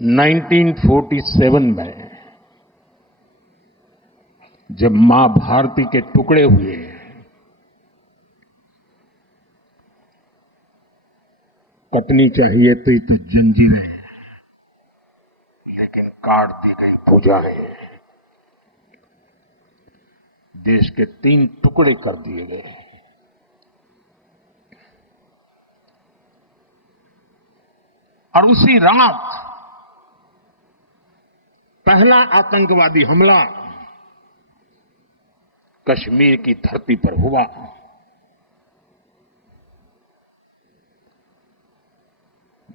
1947 में जब मां भारती के टुकड़े हुए, कटनी चाहिए थी तो जंजीरें, लेकिन काट दी गई भुजाएं। देश के 3 टुकड़े कर दिए गए। और उसी रात पहला आतंकवादी हमला कश्मीर की धरती पर हुआ।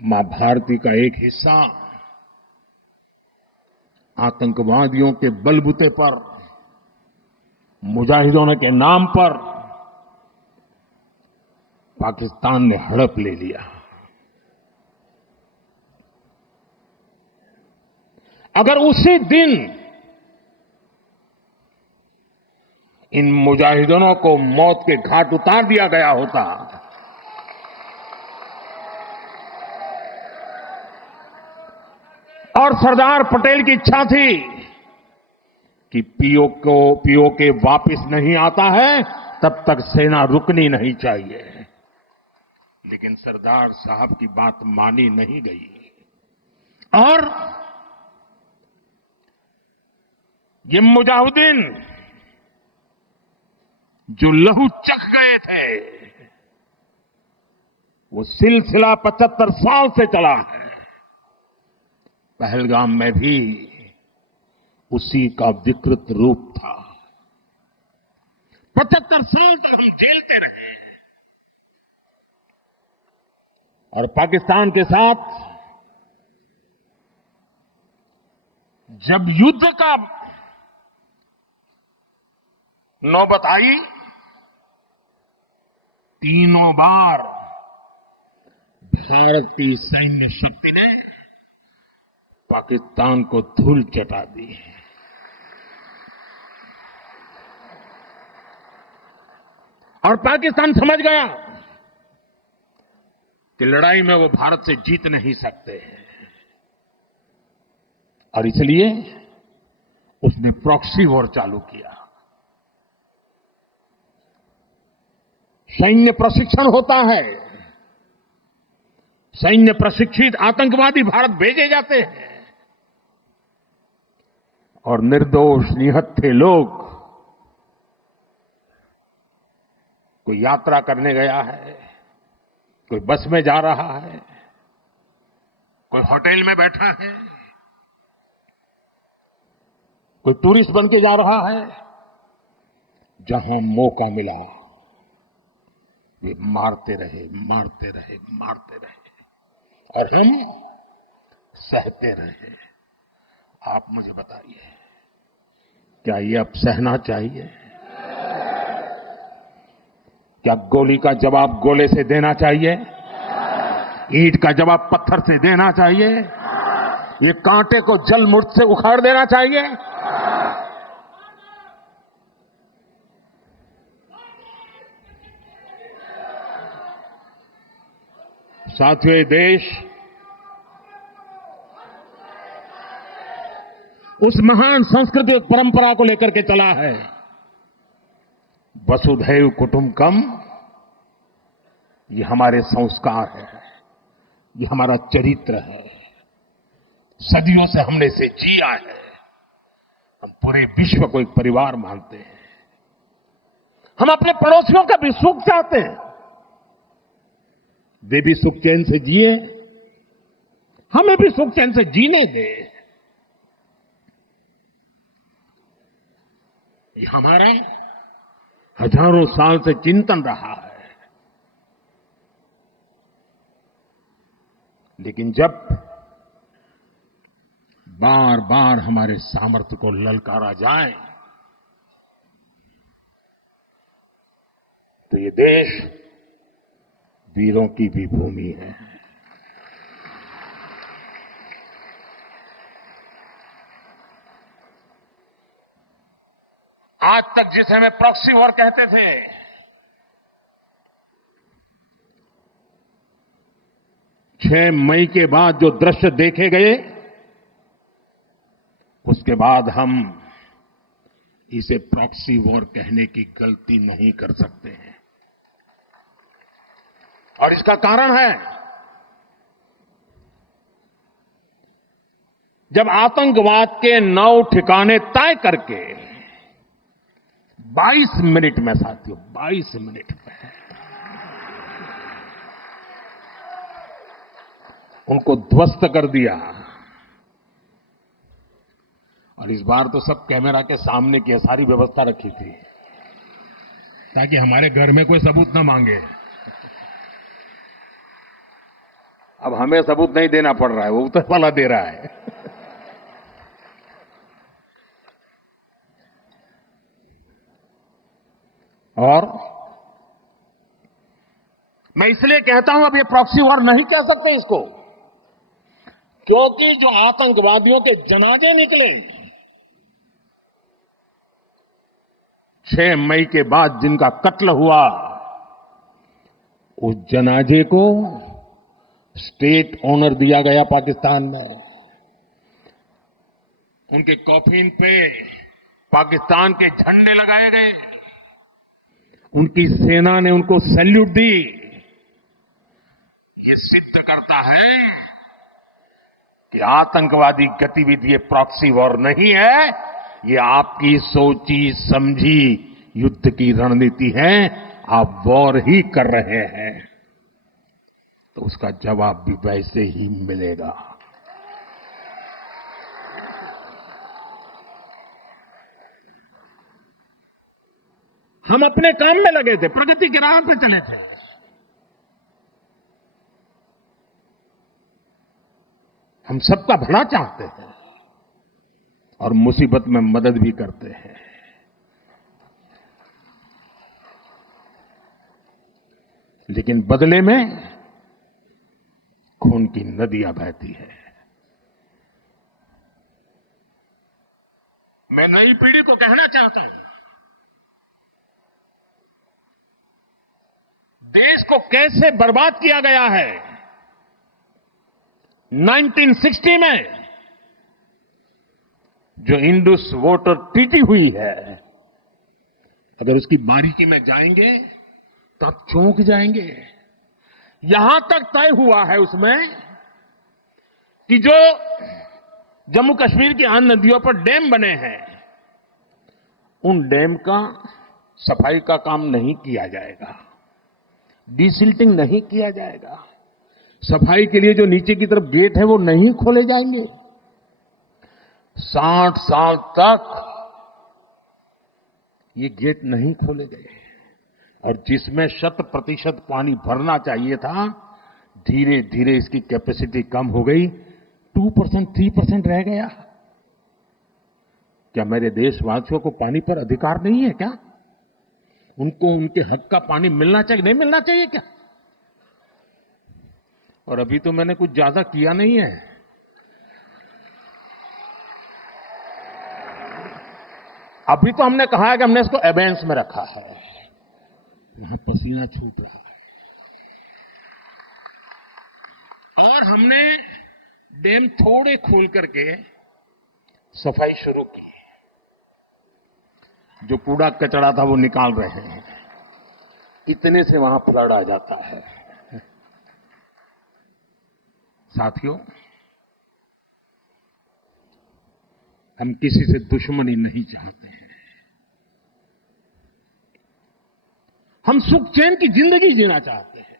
मां भारती का एक हिस्सा आतंकवादियों के बलबूते पर, मुजाहिदों के नाम पर पाकिस्तान ने हड़प ले लिया। अगर उसी दिन इन मुजाहिदों को मौत के घाट उतार दिया गया होता और सरदार पटेल की इच्छा थी कि पीओके वापस नहीं आता है तब तक सेना रुकनी नहीं चाहिए, लेकिन सरदार साहब की बात मानी नहीं गई और ये मुजाहिदीन जो लहू चख गए थे, वो सिलसिला 75 साल से चला है। पहलगाम में भी उसी का विकृत रूप था। 75 साल तक हम झेलते रहे और पाकिस्तान के साथ जब युद्ध का नौबत आई, तीनों बार भारत की सैन्य शक्ति ने पाकिस्तान को धूल चटा दी है। और पाकिस्तान समझ गया कि लड़ाई में वो भारत से जीत नहीं सकते, और इसलिए उसने प्रॉक्सी वॉर चालू किया। सैन्य प्रशिक्षण होता है, सैन्य प्रशिक्षित आतंकवादी भारत भेजे जाते हैं और निर्दोष निहत्थे लोग, कोई यात्रा करने गया है, कोई बस में जा रहा है, कोई होटल में बैठा है, कोई टूरिस्ट बन के जा रहा है, जहां मौका मिला वे मारते रहे, मारते रहे, मारते रहे और हम सहते रहे। आप मुझे बताइए, क्या ये अब सहना चाहिए? क्या गोली का जवाब गोले से देना चाहिए? ईंट का जवाब पत्थर से देना चाहिए? ये कांटे को जल मुर्द से उखाड़ देना चाहिए? साथियों, ये देश उस महान संस्कृति और परंपरा को लेकर के चला है, वसुधैव कुटुंबकम। ये हमारे संस्कार है, ये हमारा चरित्र है, सदियों से हमने इसे जिया है। हम पूरे विश्व को एक परिवार मानते हैं। हम अपने पड़ोसियों का भी सुख चाहते हैं, वे भी सुख चैन से जिए, हमें भी सुख चैन से जीने दें। ये हमारा हजारों साल से चिंतन रहा है। लेकिन जब बार बार हमारे सामर्थ्य को ललकारा जाए तो ये देश वीरों की भी भूमि है। आज तक जिसे हमें प्रॉक्सी वॉर कहते थे, 6 मई के बाद जो दृश्य देखे गए, उसके बाद हम इसे प्रॉक्सी वॉर कहने की गलती नहीं कर सकते हैं। और इसका कारण है, जब आतंकवाद के 9 ठिकाने तय करके 22 मिनट में, साथियों 22 मिनट में उनको ध्वस्त कर दिया। और इस बार तो सब कैमरा के सामने की सारी व्यवस्था रखी थी ताकि हमारे घर में कोई सबूत न मांगे। अब हमें सबूत नहीं देना पड़ रहा है, वो ऊपर वाला दे रहा है। और मैं इसलिए कहता हूं अब ये प्रॉक्सी वॉर नहीं कह सकते इसको, क्योंकि जो आतंकवादियों के जनाजे निकले 6 मई के बाद जिनका कत्ल हुआ, उस जनाजे को स्टेट ऑनर दिया गया पाकिस्तान में। उनके कॉफिन पे पाकिस्तान के झंडे लगाए गए, उनकी सेना ने उनको सैल्यूट दी। ये सिद्ध करता है कि आतंकवादी गतिविधि प्रॉक्सी वॉर नहीं है, ये आपकी सोची समझी युद्ध की रणनीति है। आप वॉर ही कर रहे हैं तो उसका जवाब भी वैसे ही मिलेगा। हम अपने काम में लगे थे, प्रगति के राह पे चले थे। हम सबका भला चाहते हैं और मुसीबत में मदद भी करते हैं। लेकिन बदले में खून की नदियां बहती है। मैं नई पीढ़ी को कहना चाहता हूं, देश को कैसे बर्बाद किया गया है। 1960 में जो इंडस वाटर ट्रीटी हुई है, अगर उसकी बारीकी में जाएंगे तो आप चौंक जाएंगे। यहां तक तय हुआ है उसमें कि जो जम्मू कश्मीर की अन्य नदियों पर डैम बने हैं, उन डैम का सफाई का काम नहीं किया जाएगा, डिसिल्टिंग नहीं किया जाएगा। सफाई के लिए जो नीचे की तरफ गेट है वो नहीं खोले जाएंगे। 60 साल तक ये गेट नहीं खोले गए और जिसमें 100% पानी भरना चाहिए था, धीरे धीरे इसकी कैपेसिटी कम हो गई, 2%, 3% रह गया। क्या मेरे देशवासियों को पानी पर अधिकार नहीं है क्या? उनको उनके हक का पानी मिलना चाहिए, नहीं मिलना चाहिए क्या? और अभी तो मैंने कुछ ज्यादा किया नहीं है। अभी तो हमने कहा है कि हमने इसको एबेंस में रखा है, वहां पसीना छूट रहा है। और हमने डैम थोड़े खोल करके सफाई शुरू की, जो कूड़ा कचरा था वो निकाल रहे हैं। इतने से वहां फ्लड आ जाता है। साथियों, हम किसी से दुश्मनी नहीं चाहते हैं। हम सुख चैन की जिंदगी जीना चाहते हैं।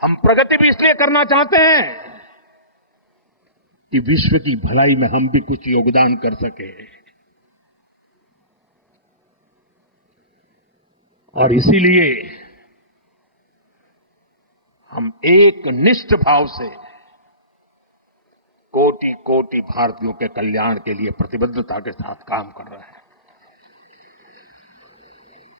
हम प्रगति भी इसलिए करना चाहते हैं कि विश्व की भलाई में हम भी कुछ योगदान कर सके। और इसीलिए हम एक निष्ठ भाव से कोटि कोटि भारतीयों के कल्याण के लिए प्रतिबद्धता के साथ काम कर रहे हैं।